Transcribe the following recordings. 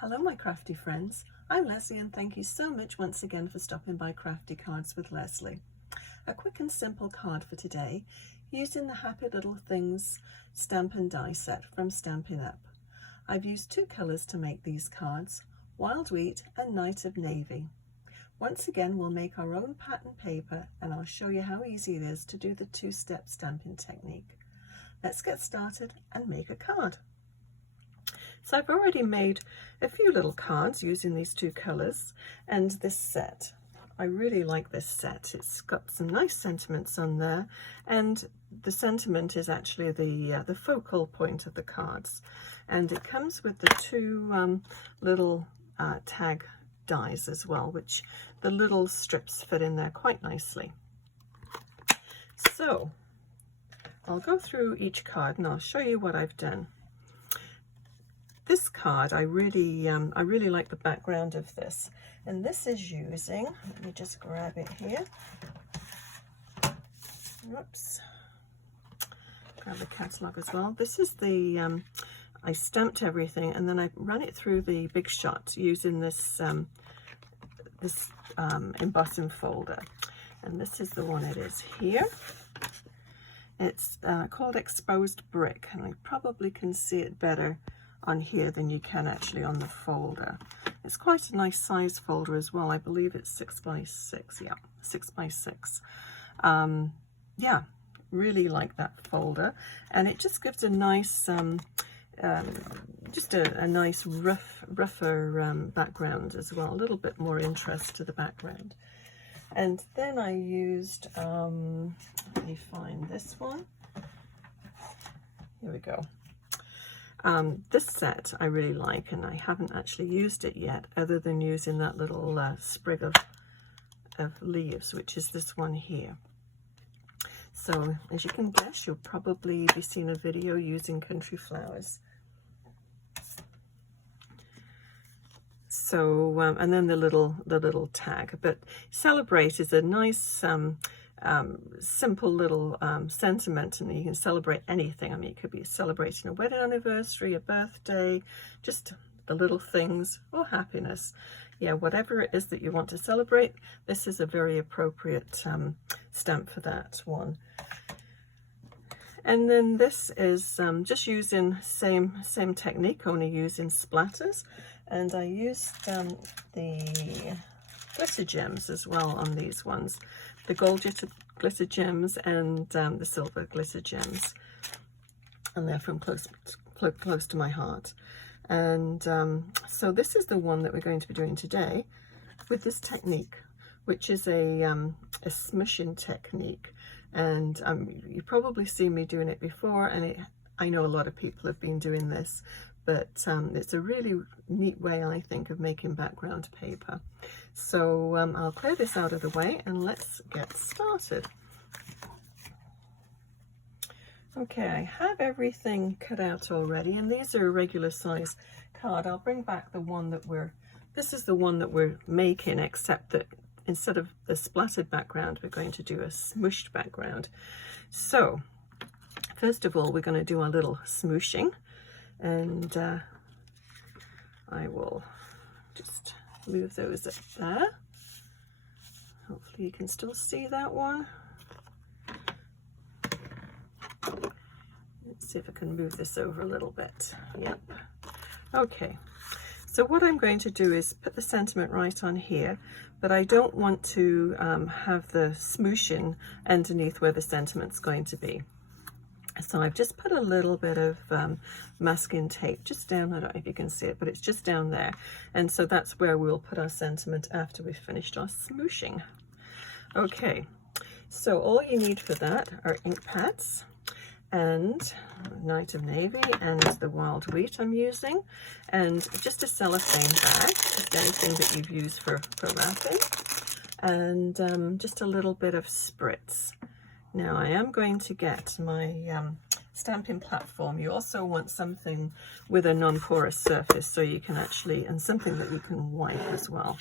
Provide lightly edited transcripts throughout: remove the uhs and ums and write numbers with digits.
Hello my crafty friends, I'm Lesley and thank you so much once again for stopping by Crafty Cards with Lesley. A quick and simple card for today using the Happy Little Things stamp and die set from Stampin Up. I've used two colours to make these cards, Wild Wheat and Night of Navy. Once again we'll make our own pattern paper and I'll show you how easy it is to do the two-step stamping technique. Let's get started and make a card. So I've already made a few little cards using these two colours and this set. I really like this set. It's got some nice sentiments on there, and the sentiment is actually the focal point of the cards. And it comes with the two little tag dies as well, which the little strips fit in there quite nicely. So I'll go through each card and I'll show you what I've done. This card, I really like the background of this, and this is using, let me just grab it here, whoops, grab the catalogue as well. This is the, I stamped everything and then I ran it through the Big Shot using this, embossing folder, and this is the one it is here. It's called Exposed Brick, and I probably can see it better on here than you can actually on the folder. It's quite a nice size folder as well. I believe it's 6 by 6. Yeah, 6 by 6. Yeah, really like that folder, and it just gives a nice just a nice rougher background as well, a little bit more interest to the background. And then I used let me find this one. Here we go. This set I really like, and I haven't actually used it yet other than using that little sprig of leaves, which is this one here. So as you can guess, you'll probably be seeing a video using country flowers. So and then the little tag, but celebrate is a nice simple little sentiment, and you can celebrate anything. I mean, it could be celebrating a wedding anniversary, a birthday, just the little things, or happiness. Yeah, whatever it is that you want to celebrate, this is a very appropriate stamp for that one. And then this is just using same technique, only using splatters, and I used the glitter gems as well on these ones. The gold glitter gems and the silver glitter gems, and they're from close to my heart. And so this is the one that we're going to be doing today with this technique, which is a smooshing technique. And you've probably seen me doing it before, and I know a lot of people have been doing this, but it's a really neat way, I think, of making background paper. So I'll clear this out of the way and let's get started. Okay, I have everything cut out already, and these are a regular size card. I'll bring back the one that this is the one that we're making, except that instead of the splattered background, we're going to do a smooshed background. So first of all, we're going to do our little smooshing, and I will just move those up there. Hopefully you can still see that one. Let's see if I can move this over a little bit. Yep. Okay, so what I'm going to do is put the sentiment right on here, but I don't want to have the smooshing underneath where the sentiment's going to be. So I've just put a little bit of masking tape just down, I don't know if you can see it, but it's just down there. And so that's where we'll put our sentiment after we've finished our smooshing. Okay, so all you need for that are ink pads and Night of Navy and the Wild Wheat I'm using, and just a cellophane bag, just anything that you've used for wrapping, and just a little bit of spritz. Now I am going to get my stamping platform. You also want something with a non-porous surface so you can actually, and something that you can wipe as well.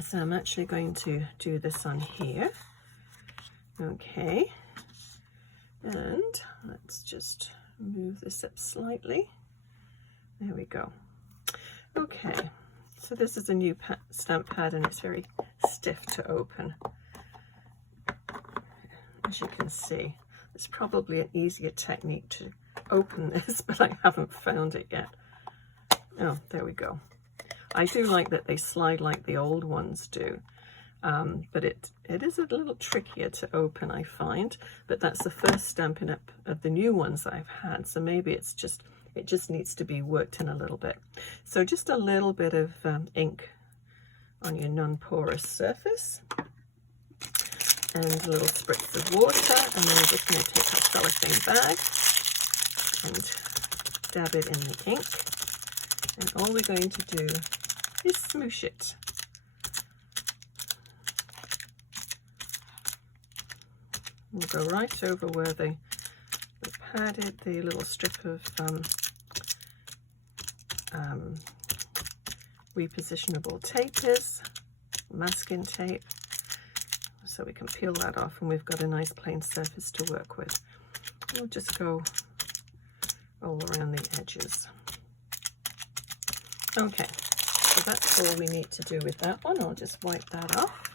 So I'm actually going to do this on here. Okay, and let's just move this up slightly. There we go. Okay, so this is a new stamp pad and it's very stiff to open. As you can see, it's probably an easier technique to open this, but I haven't found it yet. Oh, there we go. I do like that they slide like the old ones do, but it is a little trickier to open, I find. But that's the first Stampin' Up of the new ones that I've had, so maybe it just needs to be worked in a little bit. So just a little bit of ink on your non-porous surface, and a little spritz of water, and then we're just going to take our cellophane bag and dab it in the ink, and all we're going to do is smoosh it. We'll go right over where the padded, the little strip of repositionable tape is, masking tape, so we can peel that off and we've got a nice plain surface to work with. We'll just go all around the edges. Okay, so that's all we need to do with that one. I'll just wipe that off.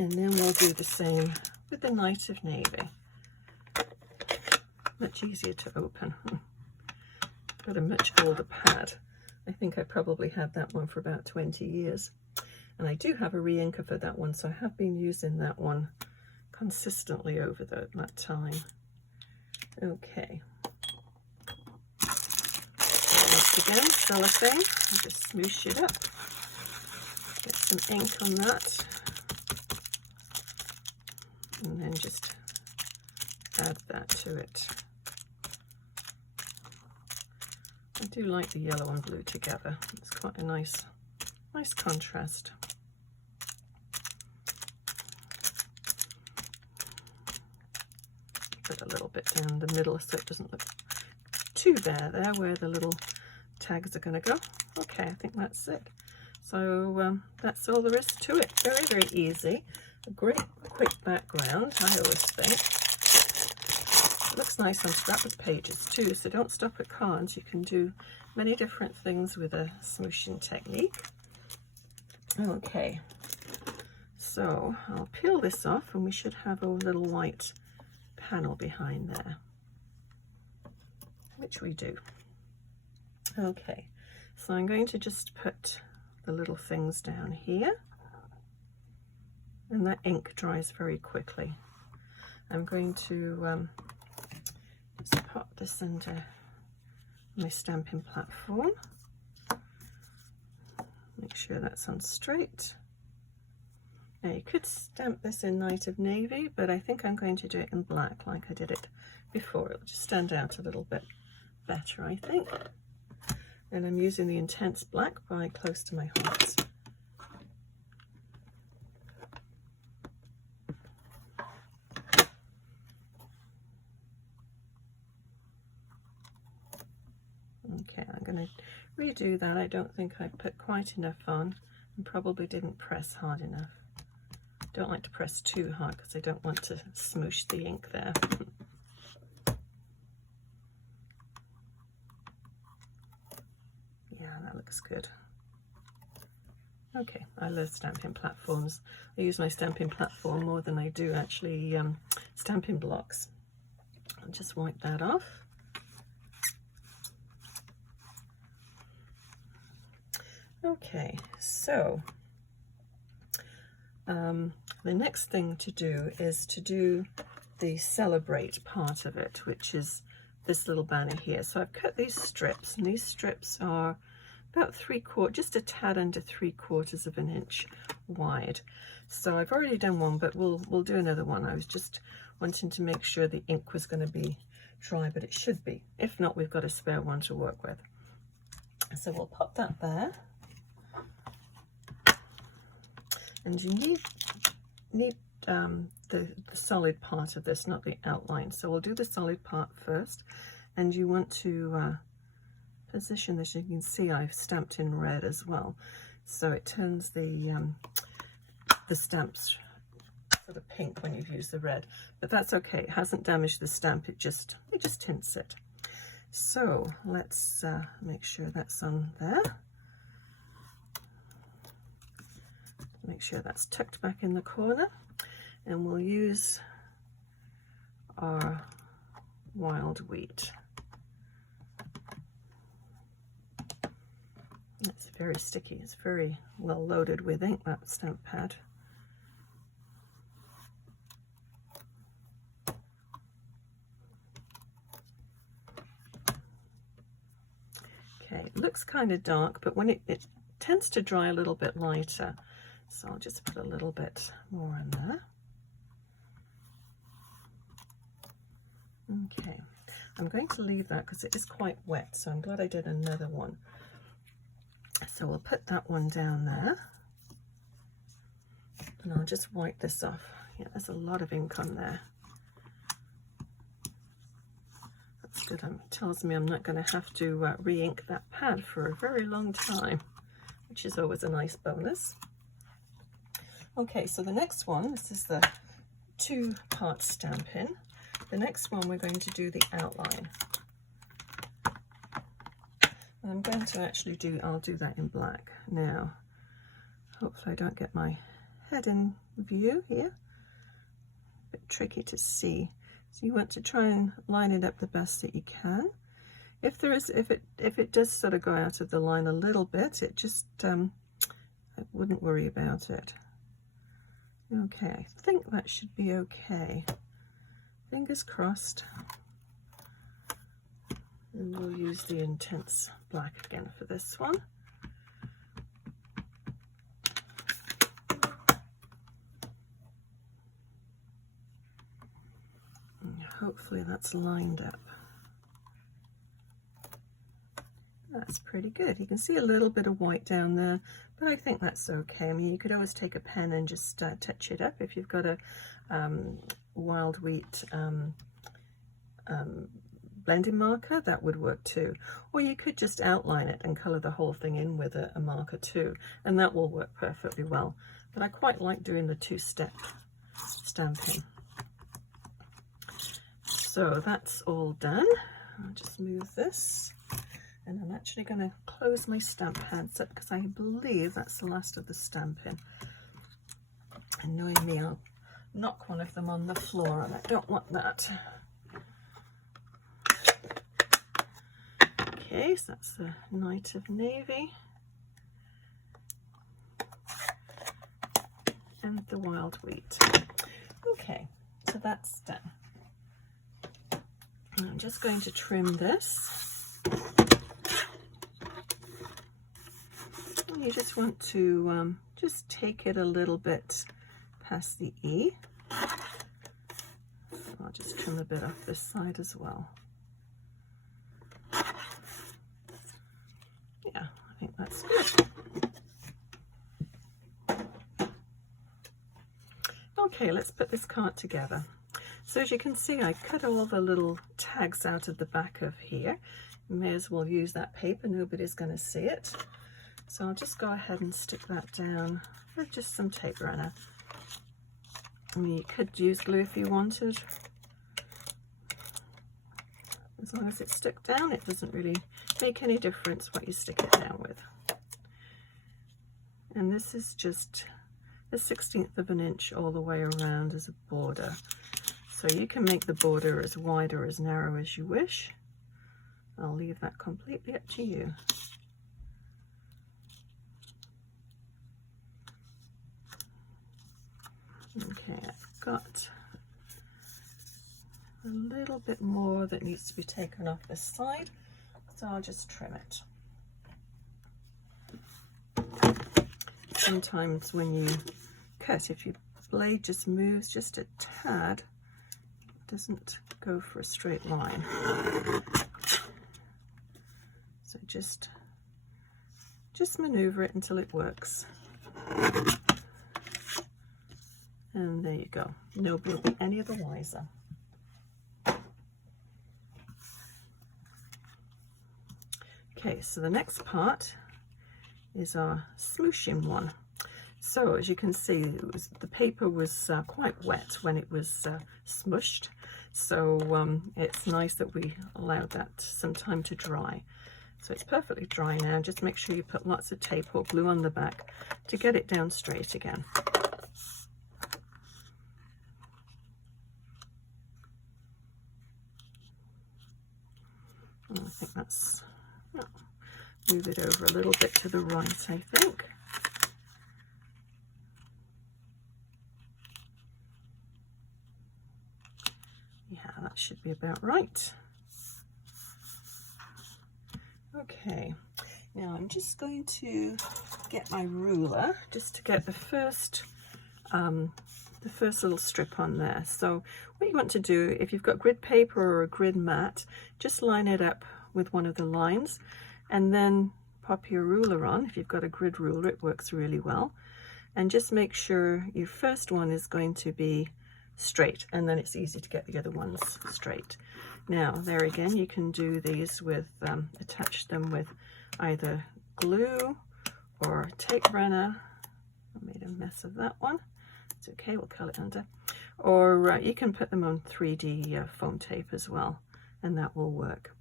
And then we'll do the same with the Night of Navy. Much easier to open. Got a much older pad. I think I probably had that one for about 20 years. And I do have a re-inker for that one, so I have been using that one consistently over that time. Okay. So once again, cellophane, and just smoosh it up. Get some ink on that. And then just add that to it. I do like the yellow and blue together. It's quite a nice contrast. Put a little bit down the middle so it doesn't look too bare there where the little tags are going to go. Okay, I think that's it. So that's all there is to it. Very, very easy. A great quick background, I always think. It looks nice on scrapbook pages too, so don't stop at cards. You can do many different things with a smooshing technique. Okay, so I'll peel this off and we should have a little white panel behind there, which we do. Okay, so I'm going to just put the little things down here, and that ink dries very quickly. I'm going to just pop this into my stamping platform. Make sure that's on straight. Now you could stamp this in Night of Navy, but I think I'm going to do it in black like I did it before. It'll just stand out a little bit better, I think. And I'm using the Intense Black by Close to My Heart. Okay, I'm going to redo that. I don't think I put quite enough on and probably didn't press hard enough. Don't like to press too hard because I don't want to smoosh the ink there. Yeah, that looks good. Okay, I love stamping platforms. I use my stamping platform more than I do actually stamping blocks. I'll just wipe that off. Okay, so the next thing to do is to do the celebrate part of it, which is this little banner here. So I've cut these strips, and these strips are about just a tad under 3/4 of an inch wide. So I've already done one, but we'll do another one. I was just wanting to make sure the ink was going to be dry, but it should be. If not, we've got a spare one to work with. So we'll pop that there. And you need the solid part of this, not the outline. So we'll do the solid part first, and you want to position this. You can see I've stamped in red as well, so it turns the stamps sort of pink when you've used the red. But that's okay. It hasn't damaged the stamp. It just you just tints it. So let's make sure that's on there. Make sure that's tucked back in the corner, and we'll use our wild wheat. It's very sticky. It's very well loaded with ink, that stamp pad. Okay, it looks kind of dark, but when it tends to dry a little bit lighter. So I'll just put a little bit more in there. Okay, I'm going to leave that because it is quite wet, so I'm glad I did another one. So we'll put that one down there, and I'll just wipe this off. Yeah, there's a lot of ink on there. That's good. It tells me I'm not going to have to re-ink that pad for a very long time, which is always a nice bonus. Okay, so the next one, this is the 2-part Stampin'. The next one we're going to do the outline. And I'm going to actually I'll do that in black now. Hopefully I don't get my head in view here. A bit tricky to see. So you want to try and line it up the best that you can. If it does sort of go out of the line a little bit, it just I wouldn't worry about it. Okay, I think that should be okay. Fingers crossed. And we'll use the intense black again for this one. And hopefully that's lined up. That's pretty good. You can see a little bit of white down there, but I think that's okay. I mean, you could always take a pen and just touch it up if you've got a wild wheat blending marker. That would work too. Or you could just outline it and colour the whole thing in with a marker too, and that will work perfectly well. But I quite like doing the 2-step stamping. So that's all done. I'll just move this. And I'm actually going to close my stamp pads up because I believe that's the last of the stamping. And knowing me, I'll knock one of them on the floor, and I don't want that. Okay, so that's the Night of Navy. And the wild wheat. Okay, so that's done. I'm just going to trim this. You just want to just take it a little bit past the E. I'll just trim a bit off this side as well. Yeah, I think that's good. Okay, let's put this card together. So as you can see, I cut all the little tags out of the back of here. You may as well use that paper, nobody's going to see it. So I'll just go ahead and stick that down with just some tape runner. I mean, you could use glue if you wanted. As long as it's stuck down, it doesn't really make any difference what you stick it down with. And this is just a 1/16 of an inch all the way around as a border. So you can make the border as wide or as narrow as you wish. I'll leave that completely up to you. Okay, I've got a little bit more that needs to be taken off this side, so I'll just trim it. Sometimes when you cut, if your blade just moves just a tad, it doesn't go for a straight line. So just maneuver it until it works. And there you go. Nobody will be any the wiser. Okay, so the next part is our smooshing one. So as you can see, the paper was quite wet when it was smushed. So it's nice that we allowed that some time to dry. So it's perfectly dry now. Just make sure you put lots of tape or glue on the back to get it down straight again. And I think that's, yeah, move it over a little bit to the right, I think. Yeah, that should be about right. Okay, now I'm just going to get my ruler just to get the first little strip on there. So what you want to do, if you've got grid paper or a grid mat, just line it up with one of the lines and then pop your ruler on. If you've got a grid ruler, it works really well. And just make sure your first one is going to be straight, and then it's easy to get the other ones straight. Now there again, you can do these with attach them with either glue or tape runner. I made a mess of that one. It's okay, we'll curl it under. Or you can put them on 3D foam tape as well, and that will work.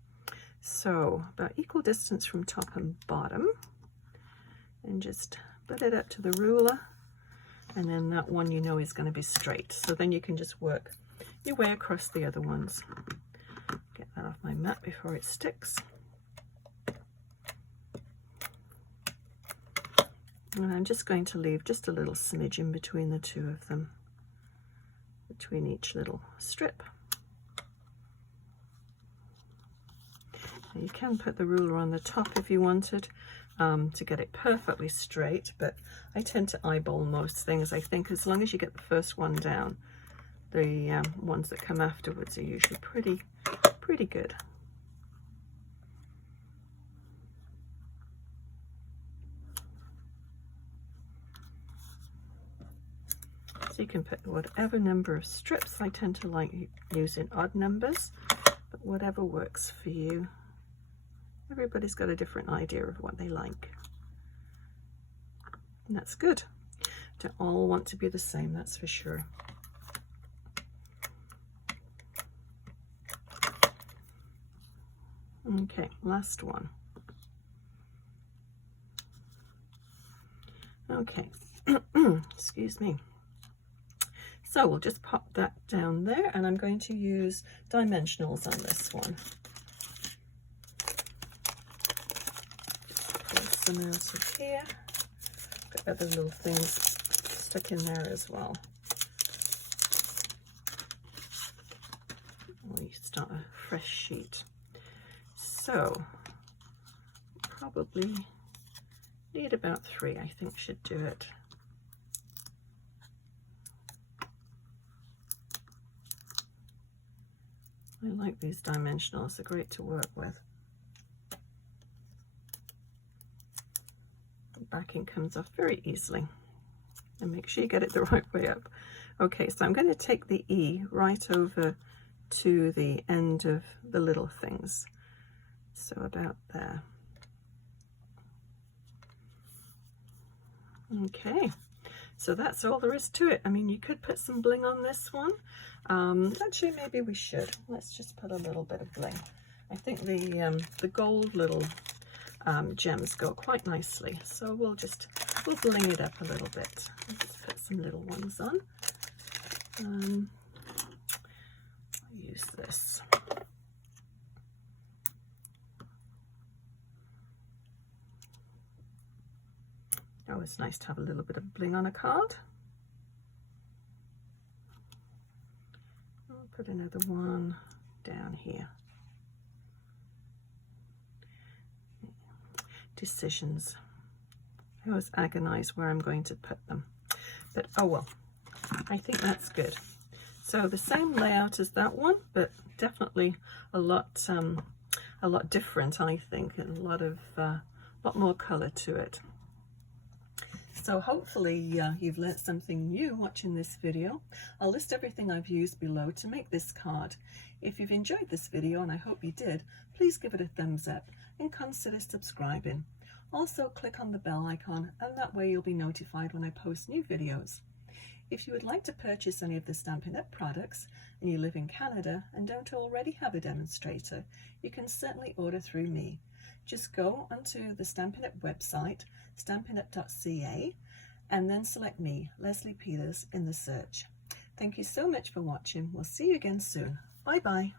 So about equal distance from top and bottom, and just put it up to the ruler, and then that one you know is going to be straight. So then you can just work your way across the other ones. Get that off my mat before it sticks. And I'm just going to leave just a little smidge in between the two of them, between each little strip. Now you can put the ruler on the top if you wanted to get it perfectly straight, but I tend to eyeball most things. I think as long as you get the first one down, the ones that come afterwards are usually pretty good. So you can put whatever number of strips. I tend to like using odd numbers, but whatever works for you. Everybody's got a different idea of what they like. And that's good. Don't all want to be the same, that's for sure. Okay, last one. Okay, excuse me. So we'll just pop that down there, and I'm going to use dimensionals on this one. Pull some out of here. Got other little things stuck in there as well. We start a fresh sheet. So probably need about 3, I think should do it. I like these dimensionals, they're great to work with. The backing comes off very easily. And make sure you get it the right way up. Okay, so I'm going to take the E right over to the end of the little things. So about there. Okay, so that's all there is to it. I mean, you could put some bling on this one. Actually, maybe we should. Let's just put a little bit of bling. I think the gold little gems go quite nicely. So we'll bling it up a little bit. Let's put some little ones on. I'll use this. Oh, it's nice to have a little bit of bling on a card. I'll put another one down here. Decisions. I always agonize where I'm going to put them, but oh well, I think that's good. So the same layout as that one, but definitely a lot different, I think, and a lot more color to it. So hopefully you've learnt something new watching this video. I'll list everything I've used below to make this card. If you've enjoyed this video, and I hope you did, please give it a thumbs up and consider subscribing. Also click on the bell icon, and that way you'll be notified when I post new videos. If you would like to purchase any of the Stampin' Up products, and you live in Canada and don't already have a demonstrator, you can certainly order through me. Just go onto the Stampin' Up website, stampinup.ca, and then select me, Lesley Peters, in the search. Thank you so much for watching. We'll see you again soon. Bye bye.